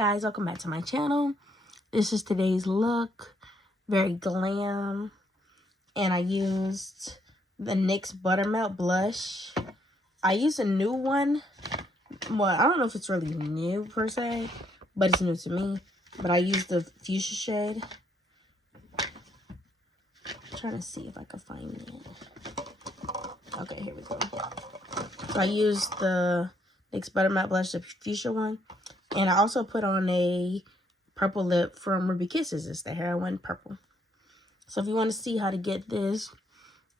guys, welcome back to my channel. This is today's look. Very glam. And I used the NYX Buttermelt blush. I used a new one. Well, I don't know if it's really new per se, but it's new to me. But I used the fuchsia shade. I'm trying to see if I can find it. Okay, here we go. So I used the NYX Buttermelt blush, the fuchsia one. And I also put on a purple lip from Ruby Kisses. It's the Heroin Purple. So if you want to see how to get this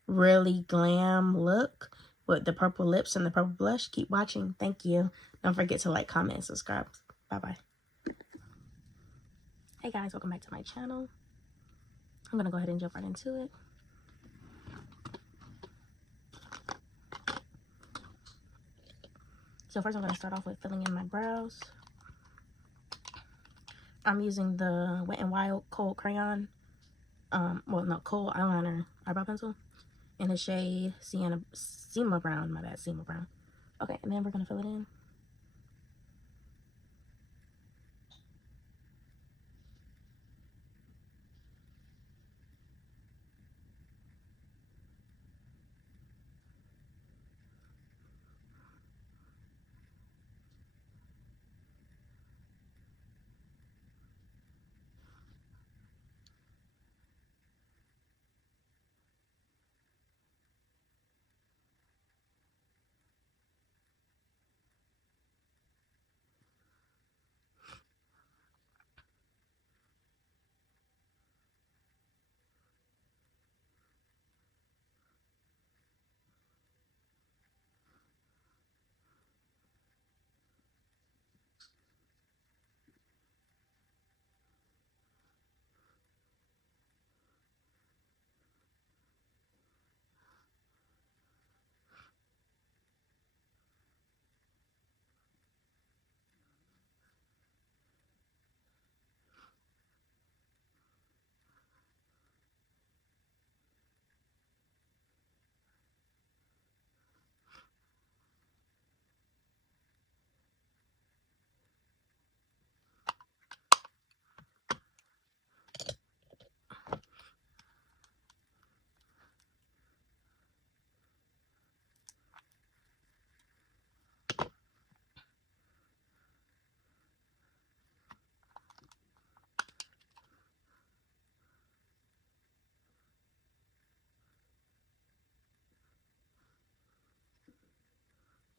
really glam look with the purple lips and the purple blush, keep watching. Thank you. Don't forget to like, comment, and subscribe. Bye-bye. Hey guys, welcome back to my channel. I'm going to go ahead and jump right into it. So first I'm going to start off with filling in my brows. I'm using the Wet n Wild Kohl Crayon. Kohl Eyeliner Eyebrow Pencil. In the shade Seema Brown. My bad, Seema Brown. Okay, and then we're going to fill it in.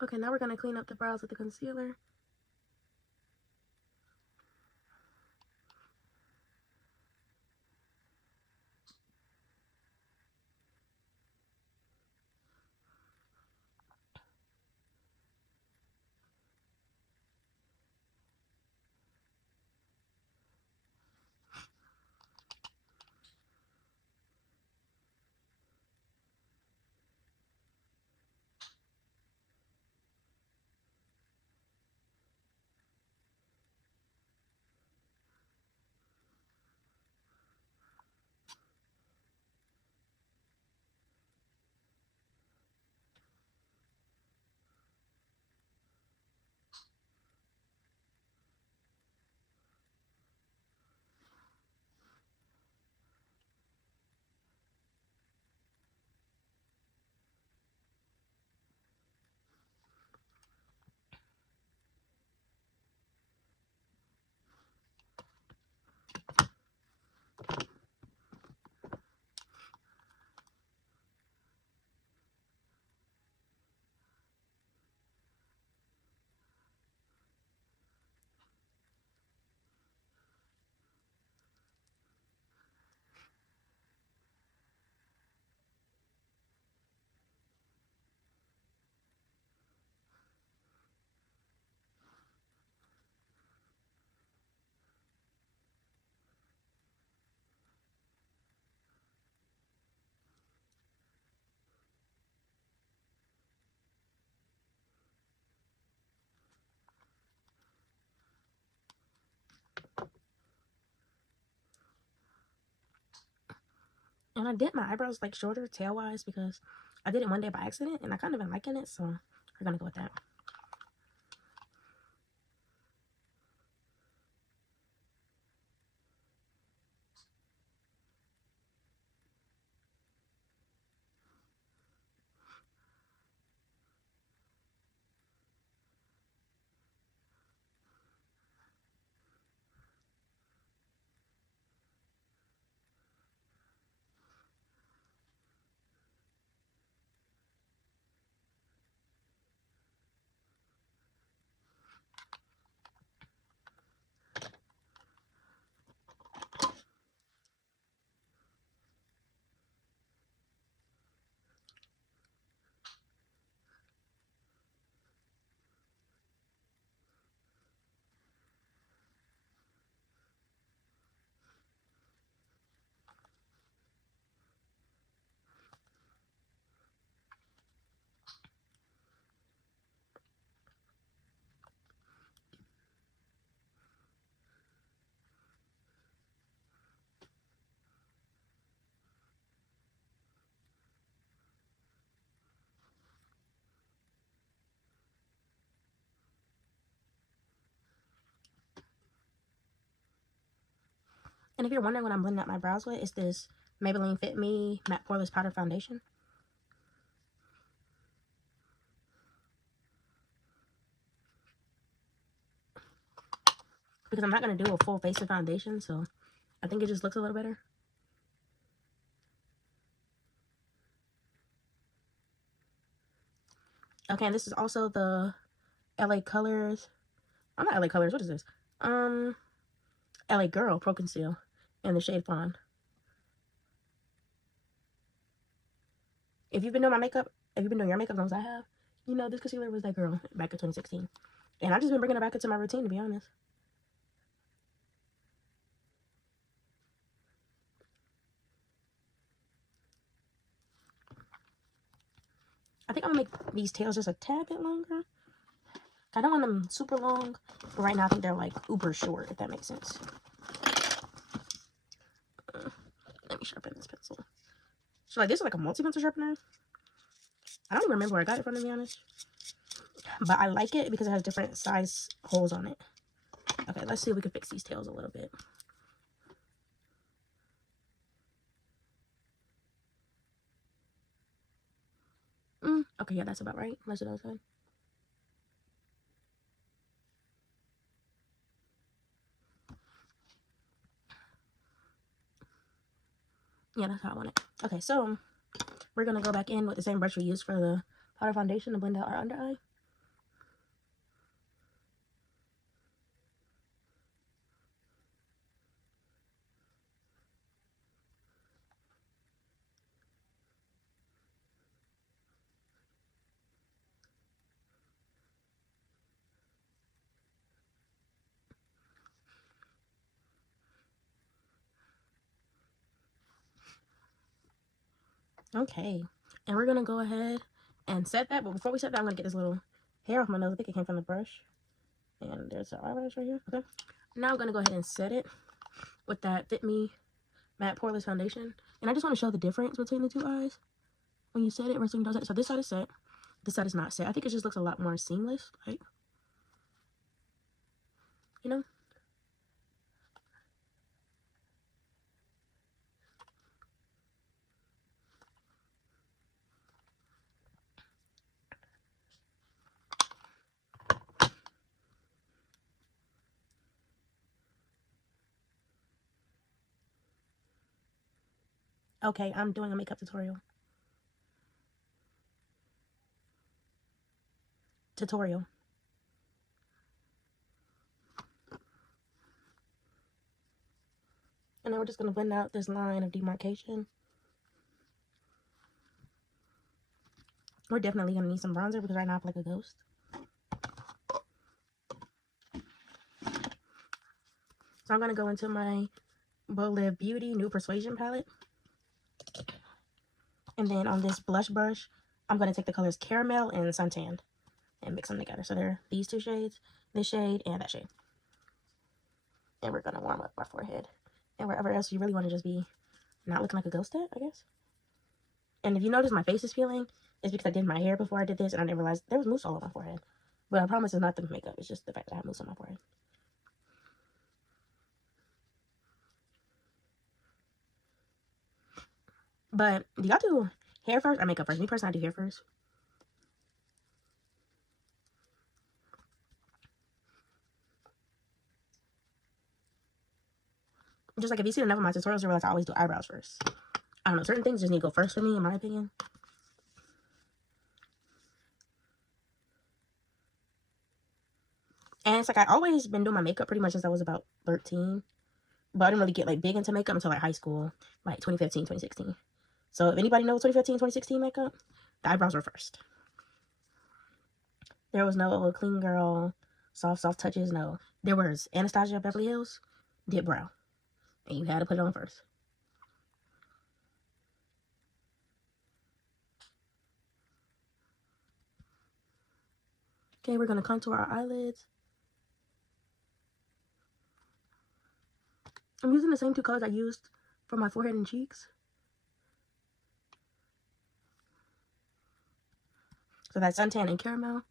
Okay, now we're going to clean up the brows with the concealer. And I did my eyebrows like shorter tail-wise because I did it one day by accident and I kind of been liking it, so we're going to go with that. And if you're wondering what I'm blending out my brows with, it's this Maybelline Fit Me Matte Poreless Powder Foundation. Because I'm not going to do a full face of foundation, so I think it just looks a little better. Okay, and this is also the LA Colors. I'm not LA Colors. What is this? LA Girl Pro Conceal in the shade Fawn. If you've been doing my makeup, if you've been doing your makeup as long as I have, you know this concealer was that girl back in 2016. And I've just been bringing it back into my routine, to be honest. I think I'm going to make these tails just a tad bit longer. I don't want them super long, but right now I think they're like uber short, if that makes sense. Let me sharpen this pencil. So like this is like a multi-pencil sharpener. I don't even remember where I got it from, to be honest. But I like it because it has different size holes on it. Okay, let's see if we can fix these tails a little bit. Okay, yeah, that's about right. Let's do that side. Yeah, that's how I want it. Okay, so we're going to go back in with the same brush we used for the powder foundation to blend out our under eye. Okay, and we're going to go ahead and set that. But before we set that, I'm going to get this little hair off my nose. I think it came from the brush. And there's an eyelash right here. Okay. Now I'm going to go ahead and set it with that Fit Me Matte Poreless Foundation. And I just want to show the difference between the two eyes when you set it versus when you don't set it. So this side is set. This side is not set. I think it just looks a lot more seamless, right? You know? Okay, I'm doing a makeup tutorial. And then we're just going to blend out this line of demarcation. We're definitely going to need some bronzer because right now I feel like a ghost. So I'm going to go into my Beau Live Beauty New Persuasion palette. And then on this blush brush, I'm going to take the colors Caramel and Suntan and mix them together. So they're these two shades, this shade and that shade. And we're going to warm up our forehead. And wherever else you really want to just be not looking like a ghost at, I guess. And if you notice my face is peeling, it's because I did my hair before I did this and I didn't realize there was mousse all over my forehead. But I promise it's not the makeup, it's just the fact that I have mousse on my forehead. But do y'all do hair first or makeup first? Me personally, I do hair first. Just like if you see enough of my tutorials, you realize I always do eyebrows first. I don't know, certain things just need to go first for me, in my opinion. And it's like I always been doing my makeup pretty much since I was about 13. But I didn't really get like big into makeup until like high school, like 2015, 2016. So if anybody knows 2015, 2016 makeup, the eyebrows were first. There was no clean girl, soft touches, no. There was Anastasia Beverly Hills, dip brow. And you had to put it on first. Okay, we're going to contour our eyelids. I'm using the same two colors I used for my forehead and cheeks. So that's Suntan and Caramel.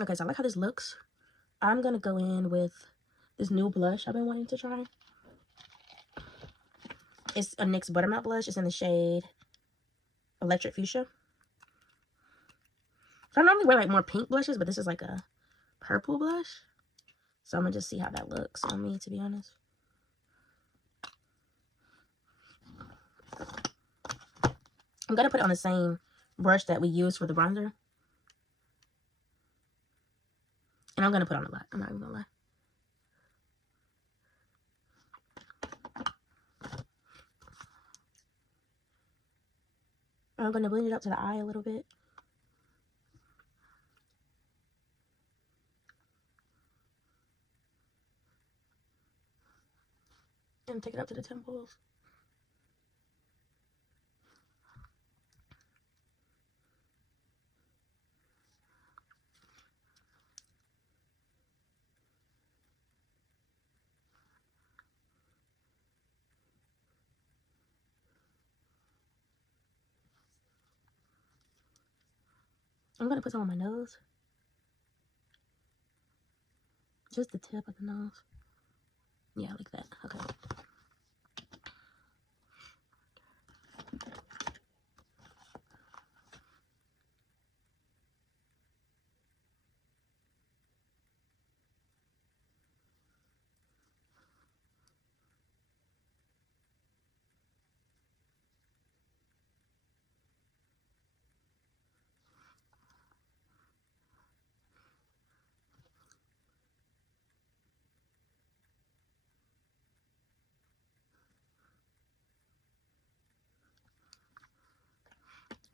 Okay, so I like how this looks. I'm gonna go in with this new blush I've been wanting to try. It's a NYX Buttermilk blush. It's in the shade Electric Fuchsia. So I normally wear like more pink blushes, but this is like a purple blush. So I'm gonna just see how that looks on me, to be honest. I'm gonna put it on the same brush that we used for the bronzer. And I'm gonna put on a lot. I'm not even gonna lie. I'm gonna blend it up to the eye a little bit. And take it up to the temples. I'm gonna put some on my nose. Just the tip of the nose. Yeah, like that. Okay.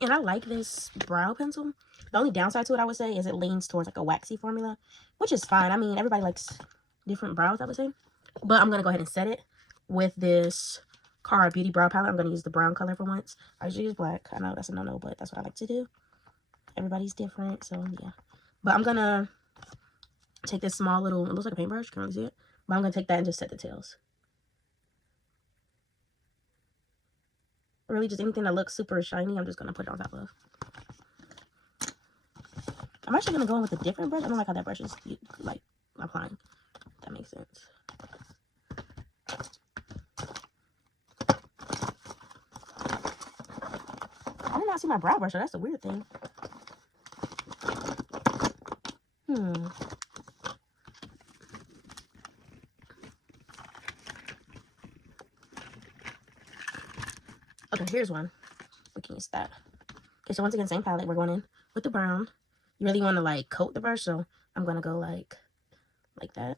And I like this brow pencil. The only downside to it, I would say, is it leans towards like a waxy formula, which is fine. I mean, everybody likes different brows, I would say. But I'm going to go ahead and set it with this Cara Beauty brow palette. I'm going to use the brown color for once. I usually use black. I know that's a no-no, but that's what I like to do. Everybody's different, so yeah. But I'm going to take this small little, it looks like a paintbrush. Can't really see it. But I'm going to take that and just set the tails. Really, just anything that looks super shiny, I'm just going to put it on top of. I'm actually going to go in with a different brush. I don't like how that brush is, like, applying. If that makes sense. I did not see my brow brush, so that's a weird thing. Okay, here's one. We can use that. Okay, so once again, same palette. We're going in with the brown. You really want to, like, coat the brush, so I'm going to go, like that.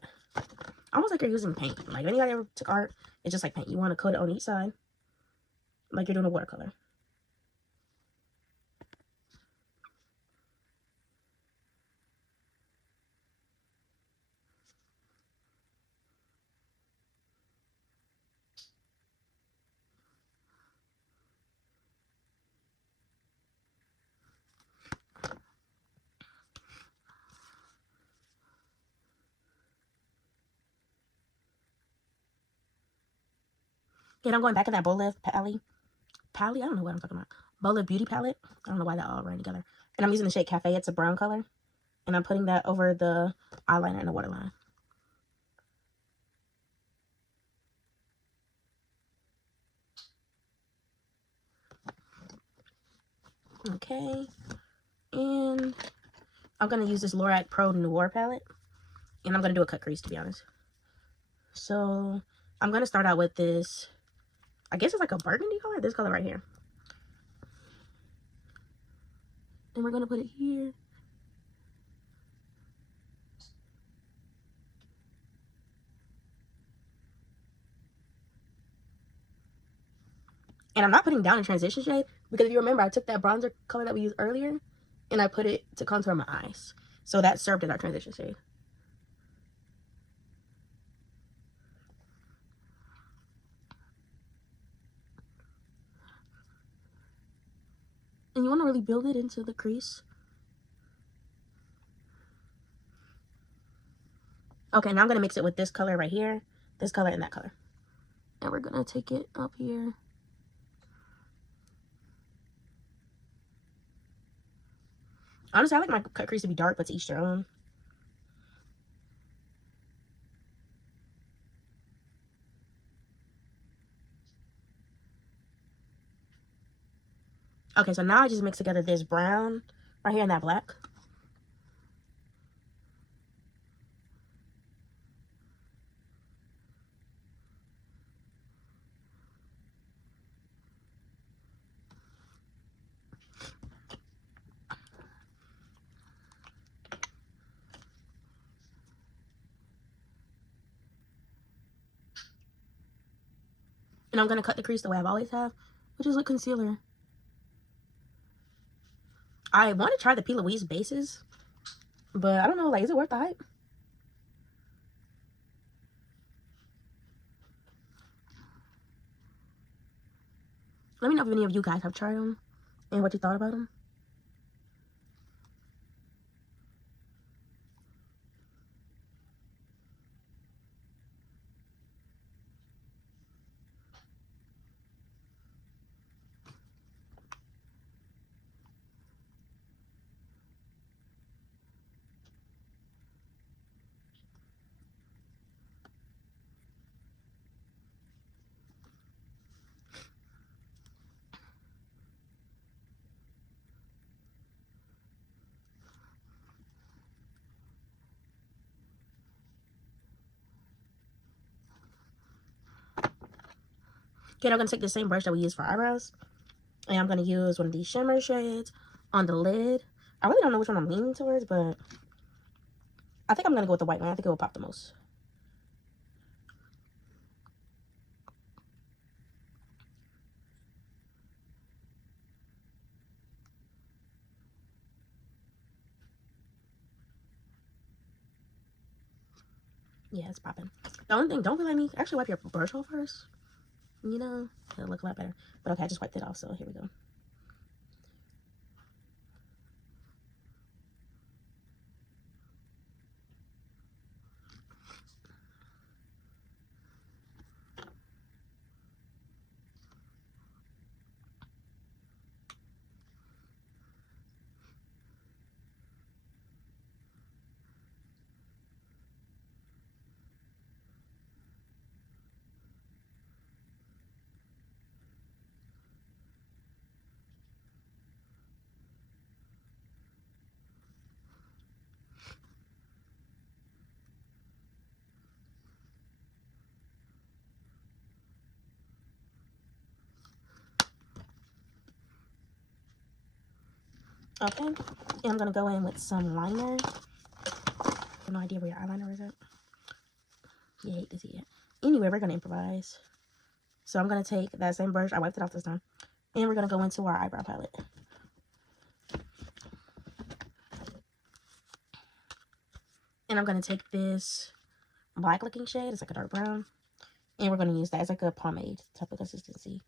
Almost like you're using paint. Like, if anybody ever took art, it's just like paint. You want to coat it on each side, like you're doing a watercolor. And I'm going back in that Boleth palette. I don't know what I'm talking about. Boleth Beauty palette. I don't know why that all ran together. And I'm using the shade Cafe. It's a brown color. And I'm putting that over the eyeliner and the waterline. Okay. And I'm going to use this Lorac Pro Noir palette. And I'm going to do a cut crease, to be honest. So I'm going to start out with this. I guess it's like a burgundy color. This color right here. And we're going to put it here. And I'm not putting down a transition shade because if you remember, I took that bronzer color that we used earlier and I put it to contour my eyes. So that served as our transition shade. And you want to really build it into the crease. Okay, now I'm going to mix it with this color right here, this color, and that color. And we're going to take it up here. Honestly, I like my cut crease to be dark, but to each their own. Okay, so now I just mix together this brown right here and that black. And I'm going to cut the crease the way I've always have, which is with concealer. I want to try the P. Louise bases, but I don't know, like, is it worth the hype? Let me know if any of you guys have tried them and what you thought about them. Okay, I'm going to take the same brush that we use for eyebrows. And I'm going to use one of these shimmer shades on the lid. I really don't know which one I'm leaning towards, but I think I'm going to go with the white one. I think it will pop the most. Yeah, it's popping. The only thing, don't be like me. Actually, wipe your brush off first. You know, it'll look a lot better. But okay, I just wiped it off, so here we go. Okay, and I'm going to go in with some liner. I have no idea where your eyeliner is at. You hate to see it. Anyway, we're going to improvise. So I'm going to take that same brush. I wiped it off this time. And we're going to go into our eyebrow palette. And I'm going to take this black looking shade. It's like a dark brown. And we're going to use that as like a pomade type of consistency.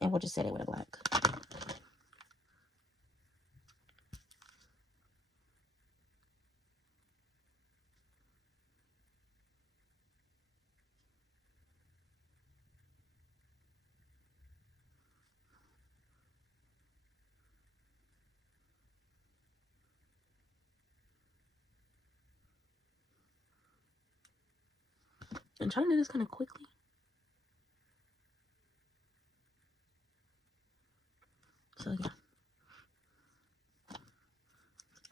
And we'll just set it with a black. I'm trying to do this kind of quickly. So yeah.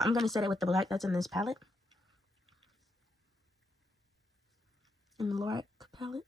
I'm going to set it with the black that's in this palette. In the Lorac palette.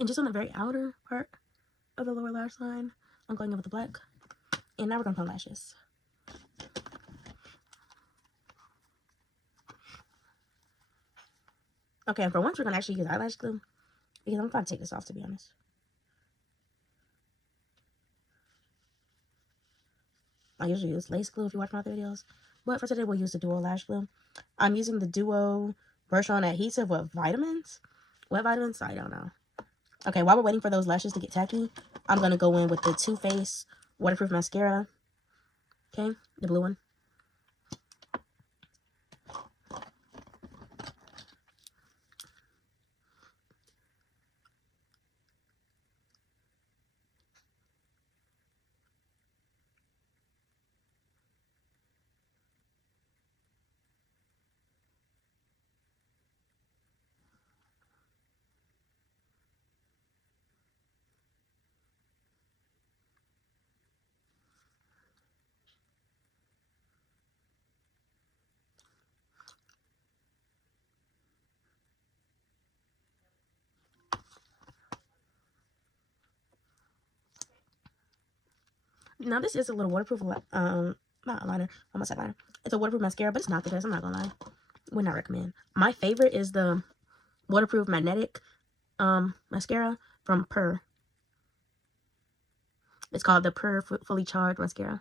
And just on the very outer part of the lower lash line, I'm going in with the black. And now we're going to put lashes. Okay, and for once we're going to actually use eyelash glue. Because I'm going to take this off, to be honest. I usually use lace glue if you watch my other videos. But for today, we'll use the Duo Lash Glue. I'm using the Duo Brush On Adhesive with vitamins. What vitamins? I don't know. Okay, while we're waiting for those lashes to get tacky, I'm going to go in with the Too Faced waterproof mascara. Okay, the blue one. Now, this is a little waterproof, not eyeliner, almost eyeliner. It's a waterproof mascara, but it's not the best, I'm not gonna lie. Would not recommend. My favorite is the waterproof magnetic mascara from Purr. It's called the Purr Fully Charged Mascara.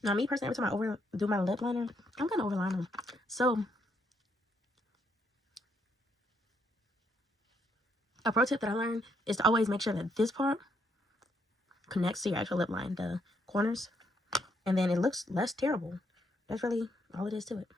Now, me personally, every time I overdo my lip liner, I'm gonna overline them. So, a pro tip that I learned is to always make sure that this part connects to your actual lip line, the corners, and then it looks less terrible. That's really all it is to it.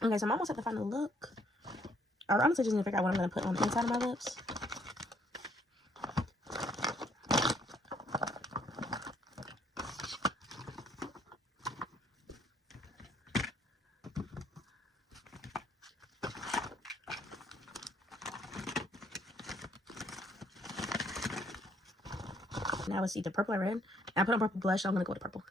Okay, so I'm almost at the final look. I honestly just need to figure out what I'm gonna put on the inside of my lips. Now it's either purple or red. And I put on purple blush, so I'm gonna go with purple.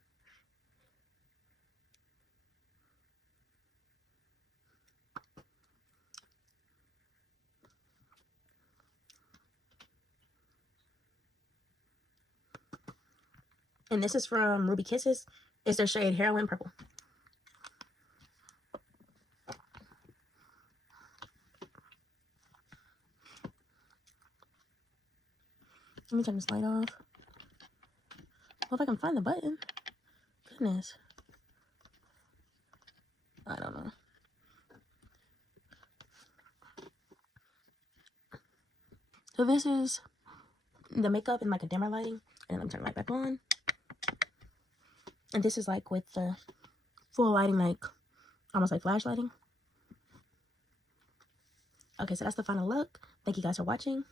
And this is from Ruby Kisses. It's their shade Heroin Purple. Let me turn this light off. Well, if I can find the button. Goodness. I don't know. So this is the makeup in like a dimmer lighting. And let me turn it right back on. And this is like with the full lighting, like almost like flash lighting. Okay, so that's the final look. Thank you guys for watching.